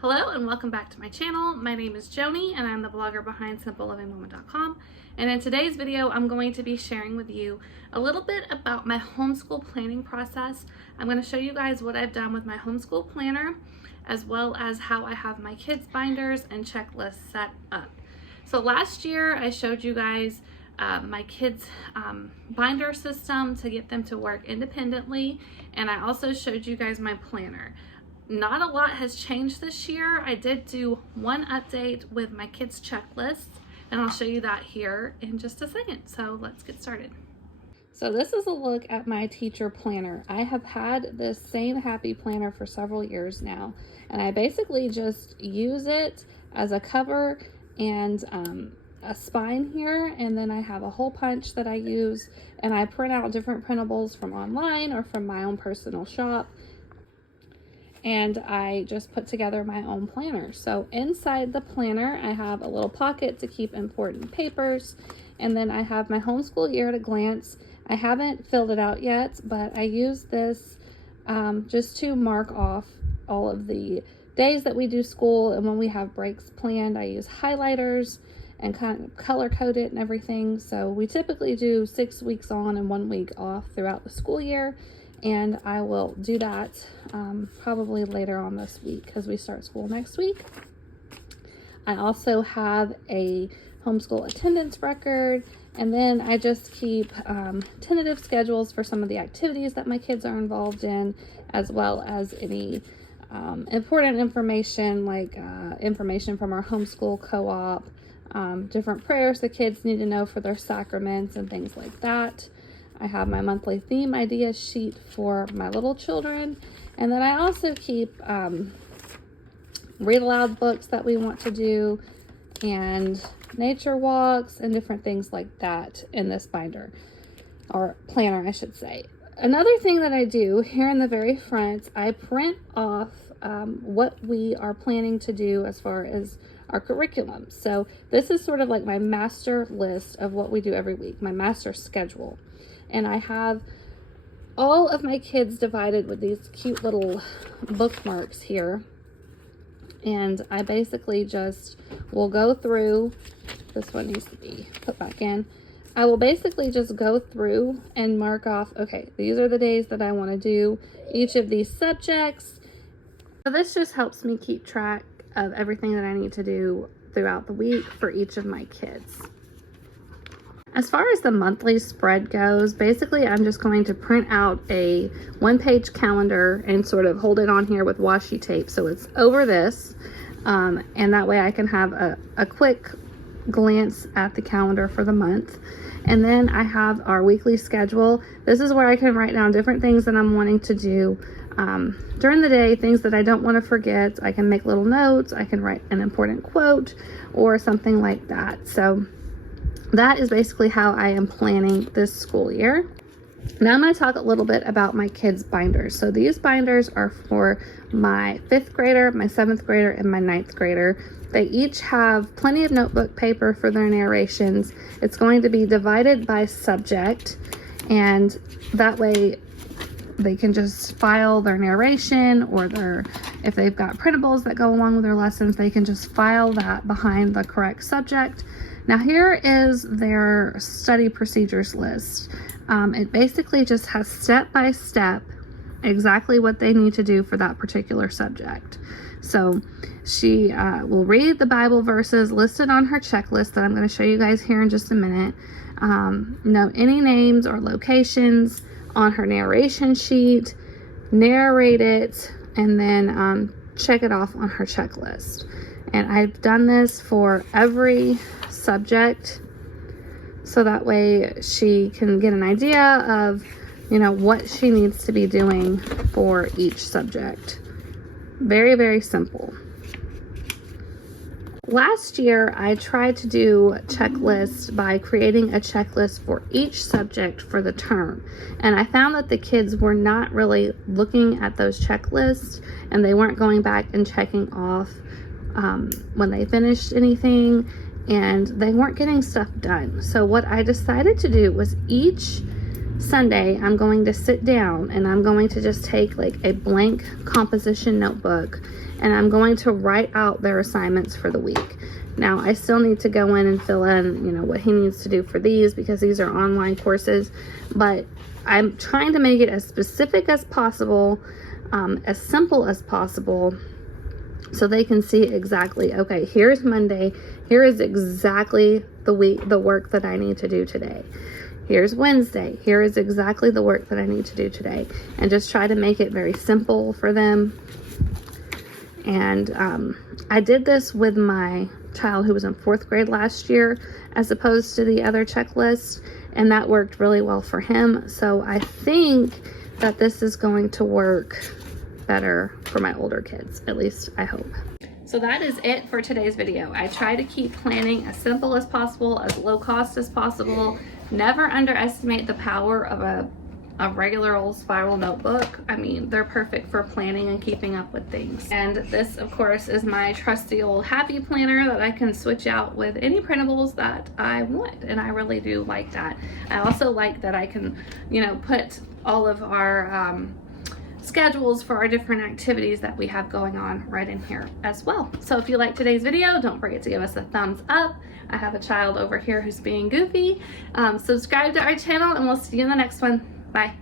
Hello and welcome back to my channel. My name is Joni and I'm the blogger behind simplelivingwoman.com, and in today's video I'm going to be sharing with you a little bit about my homeschool planning process. I'm going to show you guys what I've done with my homeschool planner, as well as how I have my kids binders and checklists set up. So last year I showed you guys my kids binder system to get them to work independently, and I also showed you guys my planner. Not a lot has changed this year. I did do one update with my kids checklist, and I'll show you that here in just a second. So let's get started. So this is a look at my teacher planner. I have had this same happy planner for several years now, and I basically just use it as a cover and a spine here, and then I have a hole punch that I use, and I print out different printables from online or from my own personal shop, and I just put together my own planner. So inside the planner I have a little pocket to keep important papers, and then I have my homeschool year at a glance. I haven't filled it out yet, but I use this just to mark off all of the days that we do school, and when we have breaks planned I use highlighters and kind of color code it and everything. So we typically do 6 weeks on and 1 week off throughout the school year, and I will do that probably later on this week because we start school next week. I also have a homeschool attendance record, and then I just keep tentative schedules for some of the activities that my kids are involved in, as well as any important information like information from our homeschool co-op, different prayers the kids need to know for their sacraments and things like that. I have my monthly theme idea sheet for my little children, and then I also keep read aloud books that we want to do and nature walks and different things like that in this binder, or planner I should say. Another thing that I do here in the very front, I print off what we are planning to do as far as our curriculum. So this is sort of like my master list of what we do every week, my master schedule. And I have all of my kids divided with these cute little bookmarks here. And I basically just will go through, this one needs to be put back in. I will basically just go through and mark off, okay, these are the days that I want to do each of these subjects. So this just helps me keep track of everything that I need to do throughout the week for each of my kids. As far as the monthly spread goes, basically I'm just going to print out a one-page calendar and sort of hold it on here with washi tape so it's over this, and that way I can have a quick glance at the calendar for the month. And then I have our weekly schedule. This is where I can write down different things that I'm wanting to do during the day, things that I don't want to forget. I can make little notes, I can write an important quote or something like that. So that is basically how I am planning this school year. Now I'm going to talk a little bit about my kids binders. So these binders are for my 5th grader, my 7th grader, and my 9th grader. They each have plenty of notebook paper for their narrations. It's going to be divided by subject, and that way they can just file their narration, or if they've got printables that go along with their lessons, they can just file that behind the correct subject. Now here is their study procedures list. It basically just has step by step exactly what they need to do for that particular subject. So she will read the Bible verses listed on her checklist that I'm going to show you guys here in just a minute. Note any names or locations on her narration sheet, narrate it, and then check it off on her checklist. And I've done this for every subject, so that way she can get an idea of, what she needs to be doing for each subject. Very, very simple. Last year, I tried to do a checklist by creating a checklist for each subject for the term. And I found that the kids were not really looking at those checklists, and they weren't going back and checking off when they finished anything, and they weren't getting stuff done. So what I decided to do was each Sunday, I'm going to sit down and I'm going to just take like a blank composition notebook, and I'm going to write out their assignments for the week. Now, I still need to go in and fill in, you know, what he needs to do for these because these are online courses, but I'm trying to make it as specific as possible, as simple as possible, so they can see exactly, okay, here's Monday, here is exactly the work that I need to do today. Here's Wednesday, here is exactly the work that I need to do today, and just try to make it very simple for them. And I did this with my child who was in 4th grade last year as opposed to the other checklist, and that worked really well for him. So I think that this is going to work better for my older kids, at least I hope. So that is it for today's video. I try to keep planning as simple as possible, as low cost as possible. Never underestimate the power of a regular old spiral notebook. I mean, they're perfect for planning and keeping up with things. And this, of course, is my trusty old happy planner that I can switch out with any printables that I want, and I really do like that. I also like that I can, you know, put all of our schedules for our different activities that we have going on right in here as well. So if you like today's video, don't forget to give us a thumbs up. I have a child over here who's being goofy. Subscribe to our channel, and we'll see you in the next one. Bye.